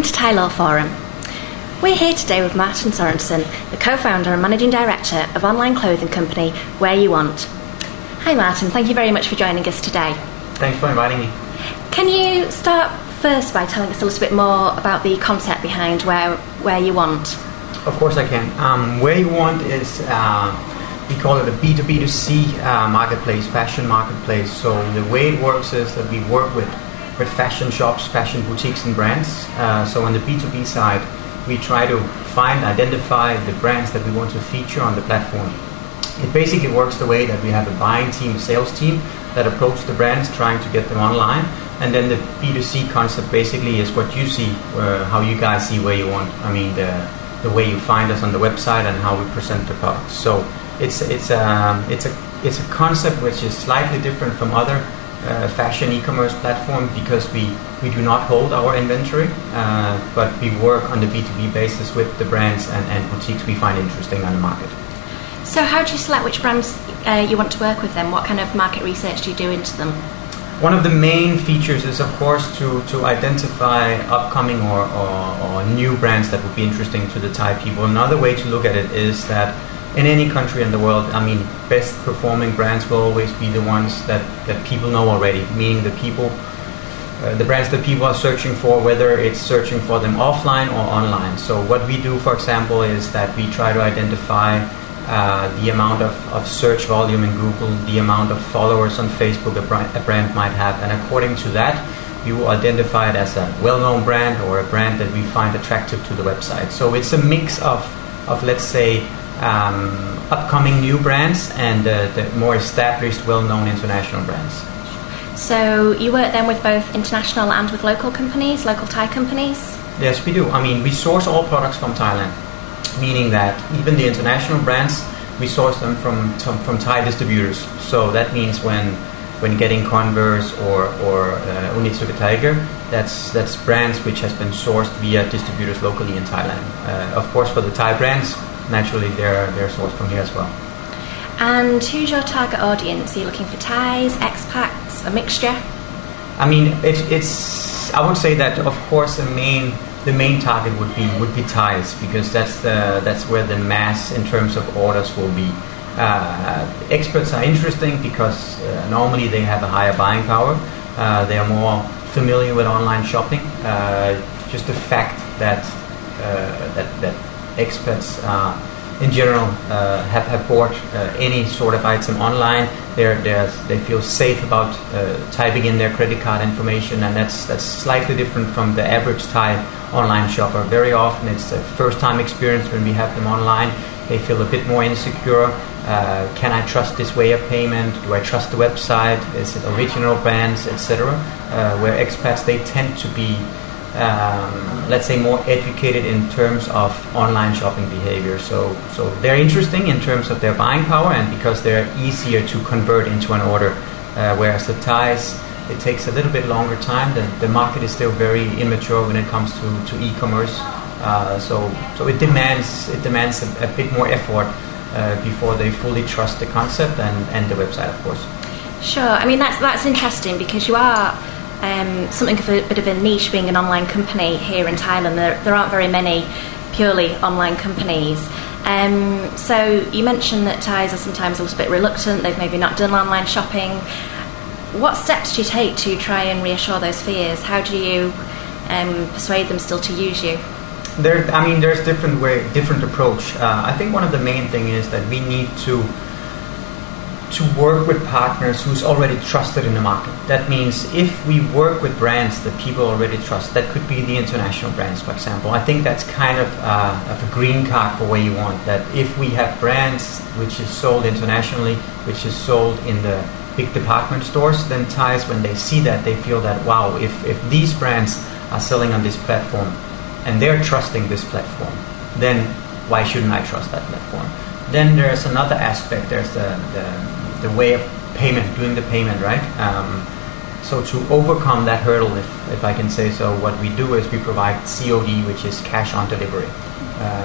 Welcome to ThaiLawForum. We're here today with Martin Sorensen, the co-founder and managing director of online clothing company Where You Want. Hi Martin, thank you very much for joining us today. Thanks for inviting me. Can you start first by telling us a little bit more about the concept behind Where You Want? Of course I can. Where You Want is, we call it a B2B2C marketplace, fashion marketplace. So the way it works is that we work with fashion shops, fashion boutiques and brands. So on the B2B side, we try to identify the brands that we want to feature on the platform. It basically works the way that we have a buying team, a sales team that approach the brands trying to get them online. And then the B2C concept basically is what you see, how you guys see Where You Want. I mean, the way you find us on the website and how we present the products. So it's a concept which is slightly different from other fashion e-commerce platform because we do not hold our inventory, but we work on the B2B basis with the brands and boutiques we find interesting on the market. So how do you select which brands you want to work with them? What kind of market research do you do into them? One of the main features is, of course, to identify upcoming or new brands that would be interesting to the Thai people. Another way to look at it is that in any country in the world, I mean, best performing brands will always be the ones that people know already, meaning the brands that people are searching for, whether it's searching for them offline or online. So what we do, for example, is that we try to identify the amount of search volume in Google, the amount of followers on Facebook a brand might have, and according to that, we will identify it as a well-known brand or a brand that we find attractive to the website. So it's a mix of let's say, upcoming new brands and the more established, well-known international brands. So you work then with both international and with local companies, local Thai companies? Yes, we do. I mean, we source all products from Thailand, meaning that even the international brands, we source them from Thai distributors. So that means when getting Converse or Onitsuka Tiger, that's brands which has been sourced via distributors locally in Thailand. Of course, for the Thai brands, naturally they're sourced from here as well. And who's your target audience? Are you looking for Thais, expats, a mixture? I mean, I would say that of course the main target would be Thais, because that's where the mass in terms of orders will be. Experts are interesting because normally they have a higher buying power. They are more familiar with online shopping. Just the fact that experts in general have bought any sort of item online, they feel safe about typing in their credit card information, and that's slightly different from the average Thai online shopper. Very often it's a first-time experience when we have them online. They feel a bit more insecure. Can I trust this way of payment? Do I trust the website? Is it original brands, etc.? Where expats, they tend to be let's say more educated in terms of online shopping behavior. So they're interesting in terms of their buying power and because they're easier to convert into an order. Whereas the Thais, it takes a little bit longer time. The market is still very immature when it comes to e-commerce. So it demands a bit more effort before they fully trust the concept and the website, of course. Sure. I mean, that's interesting because you are something of a bit of a niche being an online company here in Thailand. There aren't very many purely online companies. So you mentioned that Thais are sometimes a little bit reluctant. They've maybe not done online shopping. What steps do you take to try and reassure those fears? How do you persuade them still to use you? There's different approach. I think one of the main thing is that we need to work with partners who's already trusted in the market. That means if we work with brands that people already trust, that could be the international brands, for example. I think that's kind of a green card for Where You Want, that if we have brands which is sold internationally, which is sold in the big department stores, then Thais, when they see that, they feel that, wow, if these brands are selling on this platform and they're trusting this platform, then why shouldn't I trust that platform? Then there's another aspect. There's the way of payment, doing the payment, right? So to overcome that hurdle, if I can say so, what we do is we provide COD, which is cash on delivery,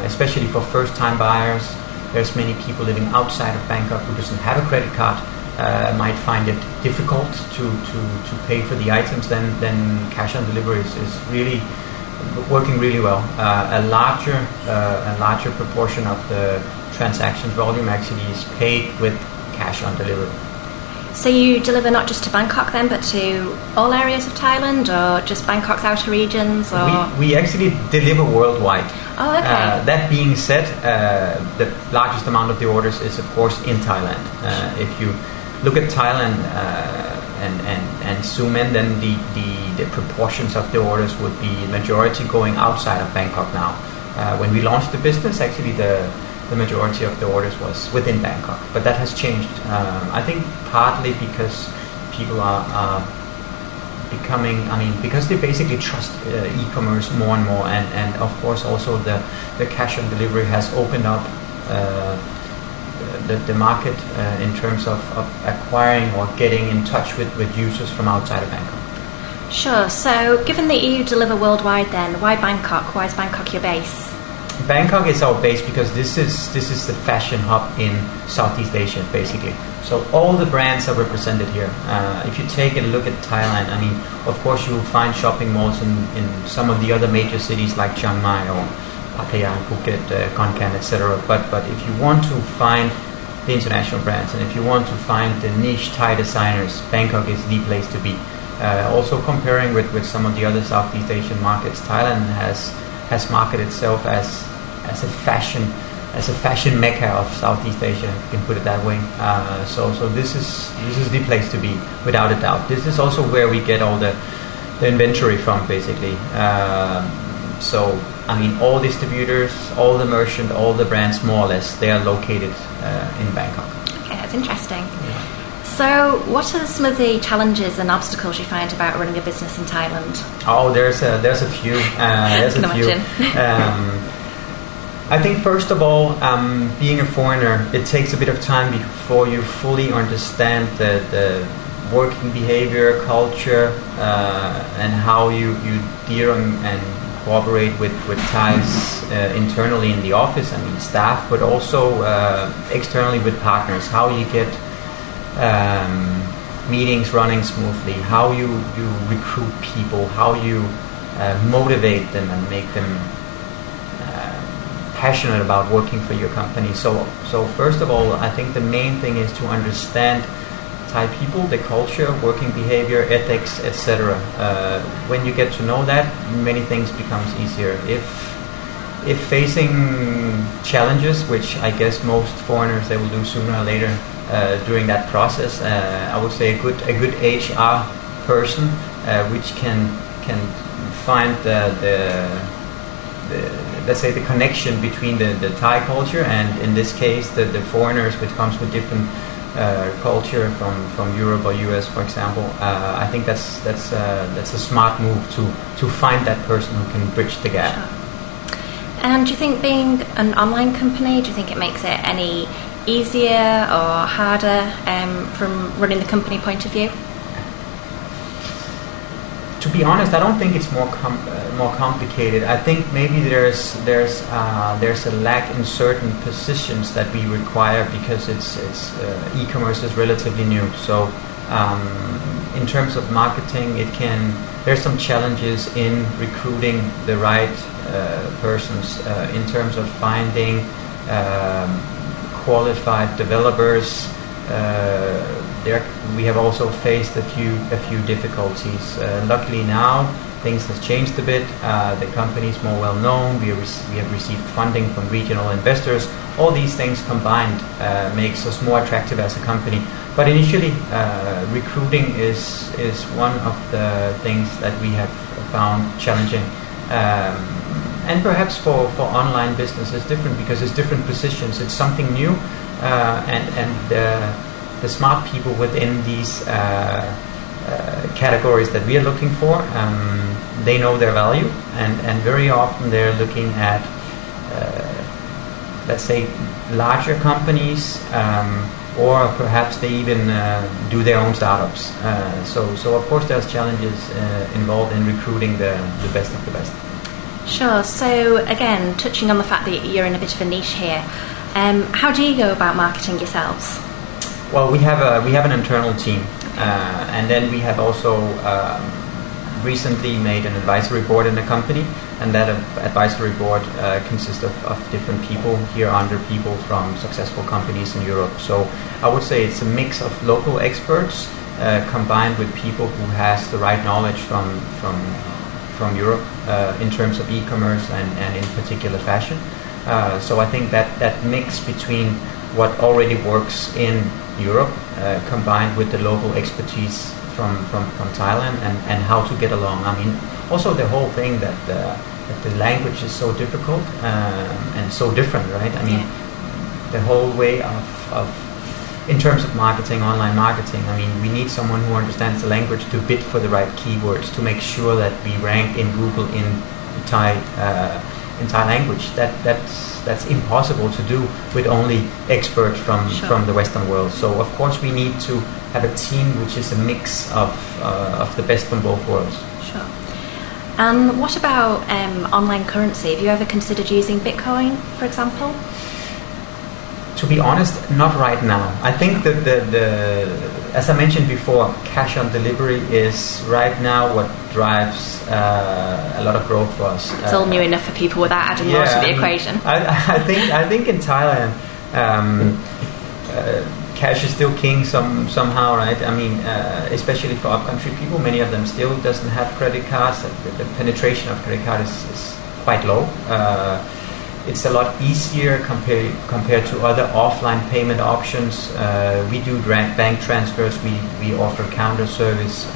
especially for first-time buyers. There's many people living outside of Bangkok who doesn't have a credit card, might find it difficult to pay for the items. Then cash on delivery is really working really well. A larger proportion of the transactions volume actually is paid with cash on delivery. So you deliver not just to Bangkok then, but to all areas of Thailand, or just Bangkok's outer regions? Or? We actually deliver worldwide. Oh, okay. That being said, the largest amount of the orders is of course in Thailand. If you look at Thailand and zoom in, then the proportions of the orders would be majority going outside of Bangkok now. When we launched the business, actually the majority of the orders was within Bangkok, but that has changed. I think partly because people are becoming, because they basically trust e-commerce more and more, and of course also the cash on delivery has opened up the market in terms of acquiring or getting in touch with users from outside of Bangkok. Sure. So given that you deliver worldwide then, why Bangkok? Why is Bangkok your base? Bangkok is our base because this is the fashion hub in Southeast Asia, basically. So all the brands are represented here. If you take a look at Thailand, of course you will find shopping malls in some of the other major cities like Chiang Mai or Pattaya, Phuket, Khon Kaen, etc. But if you want to find the international brands, and if you want to find the niche Thai designers, Bangkok is the place to be. Also comparing with some of the other Southeast Asian markets, Thailand has marketed itself as a fashion mecca of Southeast Asia, if you can put it that way. So this is the place to be, without a doubt. This is also where we get all the inventory from, basically. All distributors, all the merchant, all the brands, more or less, they are located in Bangkok. Okay, that's interesting. Yeah. So, what are some of the challenges and obstacles you find about running a business in Thailand? Oh, there's a few. I think first of all, being a foreigner, it takes a bit of time before you fully understand the working behavior, culture, and how you deal and cooperate with Thais internally in the office, staff, but also externally with partners. How you get meetings running smoothly, how you recruit people, how you motivate them and make them passionate about working for your company. So first of all, I think the main thing is to understand Thai people, the culture, working behavior, ethics, etc. When you get to know that, many things becomes easier. If facing challenges, which I guess most foreigners they will do sooner or later during that process, I would say a good HR person which can find the let's say the connection between the Thai culture and in this case the foreigners which comes with different culture from Europe or US, for example. I think that's a smart move to find that person who can bridge the gap. Sure. And do you think being an online company, do you think it makes it any easier or harder from running the company point of view? To be honest, I don't think it's more complicated. I think maybe there's a lack in certain positions that we require because it's e-commerce is relatively new. So in terms of marketing, there's some challenges in recruiting the right persons in terms of finding qualified developers. We have also faced a few difficulties. Luckily now things has changed a bit. The company is more well known. We have received funding from regional investors. All these things combined makes us more attractive as a company. But initially, recruiting is one of the things that we have found challenging. And perhaps for online business it's different because it's different positions. It's something new, and the smart people within these categories that we are looking for, they know their value, and very often they're looking at, let's say, larger companies, or perhaps they even do their own startups. So of course there's challenges involved in recruiting the best of the best. Sure. So again, touching on the fact that you're in a bit of a niche here, how do you go about marketing yourselves? Well, we have an internal team, and then we have also recently made an advisory board in the company, and that advisory board consists of different people, here under people from successful companies in Europe. So I would say it's a mix of local experts combined with people who has the right knowledge from Europe in terms of e-commerce and in particular fashion. So I think that mix between what already works in Europe combined with the local expertise from Thailand and how to get along. I mean, also the whole thing that the language is so difficult and so different, right? I mean, the whole way of in terms of marketing, online marketing, I mean, we need someone who understands the language to bid for the right keywords, to make sure that we rank in Google in Thai language. That's impossible to do with only experts from the Western world. So of course we need to have a team which is a mix of the best from both worlds. Sure. And what about online currency? Have you ever considered using Bitcoin, for example? To be honest, not right now. I think that the as I mentioned before, cash on delivery is right now what drives a lot of growth for us. It's all new enough for people without adding more to the equation. I think in Thailand, cash is still king somehow, right? I mean, especially for upcountry people, many of them still doesn't have credit cards. The penetration of credit card is quite low. It's a lot easier compared to other offline payment options. We do bank transfers. We offer counter service.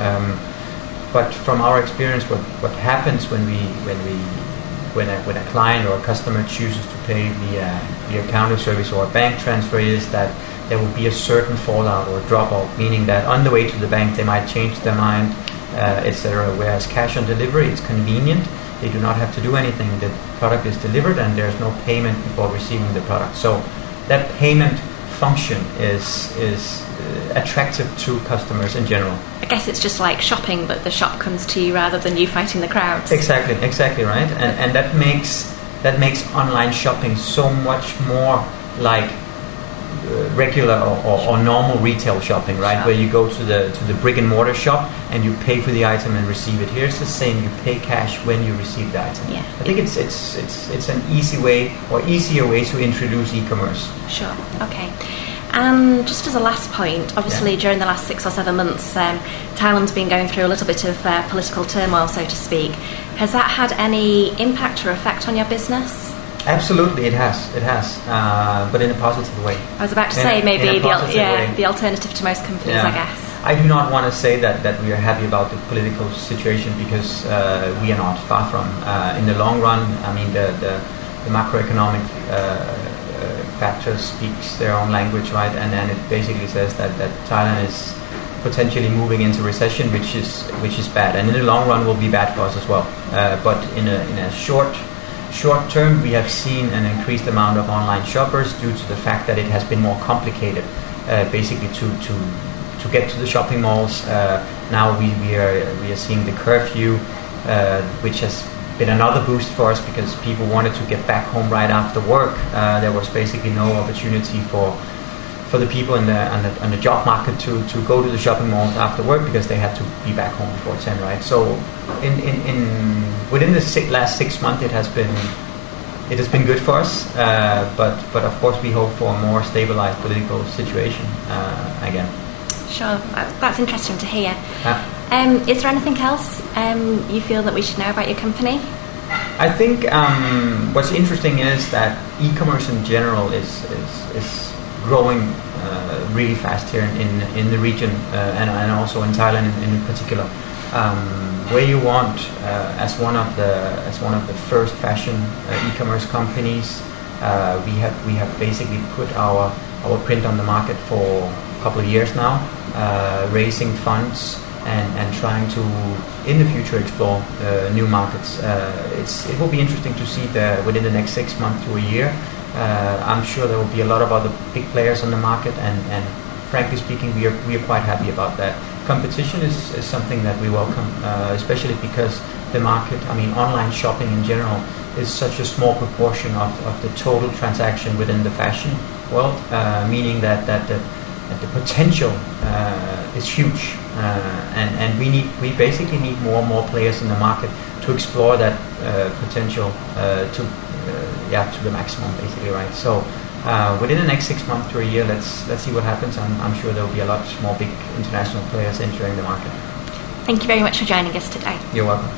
But from our experience, what happens when a client or a customer chooses to pay via counter service or a bank transfer is that there will be a certain fallout or drop-off, meaning that on the way to the bank they might change their mind, etc. Whereas cash on delivery, it's convenient. They do not have to do anything. The product is delivered and there's no payment before receiving the product. So that payment function is attractive to customers in general. I guess it's just like shopping, but the shop comes to you rather than you fighting the crowds. Exactly right. And that makes online shopping so much more like regular or normal retail shopping, right? Sure. Where you go to the brick and mortar shop and you pay for the item and receive it. Here's the same: you pay cash when you receive the item. Yeah. I think it's an easy way or easier way to introduce e-commerce. Sure. Okay. And just as a last point, obviously during the last 6 or 7 months, Thailand's been going through a little bit of political turmoil, so to speak. Has that had any impact or effect on your business? Absolutely, it has, but in a positive way. I was about to say maybe the alternative to most companies, I guess. I do not want to say that we are happy about the political situation because we are not, far from. In the long run, I mean, the macroeconomic factors speaks their own language, right? And then it basically says that Thailand is potentially moving into recession, which is bad, and in the long run will be bad for us as well. But in a short term, we have seen an increased amount of online shoppers due to the fact that it has been more complicated, basically to get to the shopping malls. Now we are seeing the curfew, which has been another boost for us because people wanted to get back home right after work. There was basically no opportunity for the people on the job market to go to the shopping malls after work because they had to be back home before 10, right? So within the last 6 months it has been good for us, but of course we hope for a more stabilized political situation again. Sure, that's interesting to hear. Is there anything else you feel that we should know about your company? I think what's interesting is that e-commerce in general is growing really fast here in the region and also in Thailand in particular. Where you want as one of the first fashion e-commerce companies, we have basically put our print on the market for a couple of years now, raising funds and trying to in the future explore new markets. It will be interesting to see within the next 6 months to a year. I'm sure there will be a lot of other big players on the market, and frankly speaking, we are quite happy about that. Competition is something that we welcome, especially because the market, I mean, online shopping in general is such a small proportion of the total transaction within the fashion world, meaning that the potential is huge, and we basically need more and more players in the market to explore that potential to the maximum, basically, right? So within the next 6 months to a year, let's see what happens. I'm sure there will be a lot more big international players entering the market. Thank you very much for joining us today. You're welcome.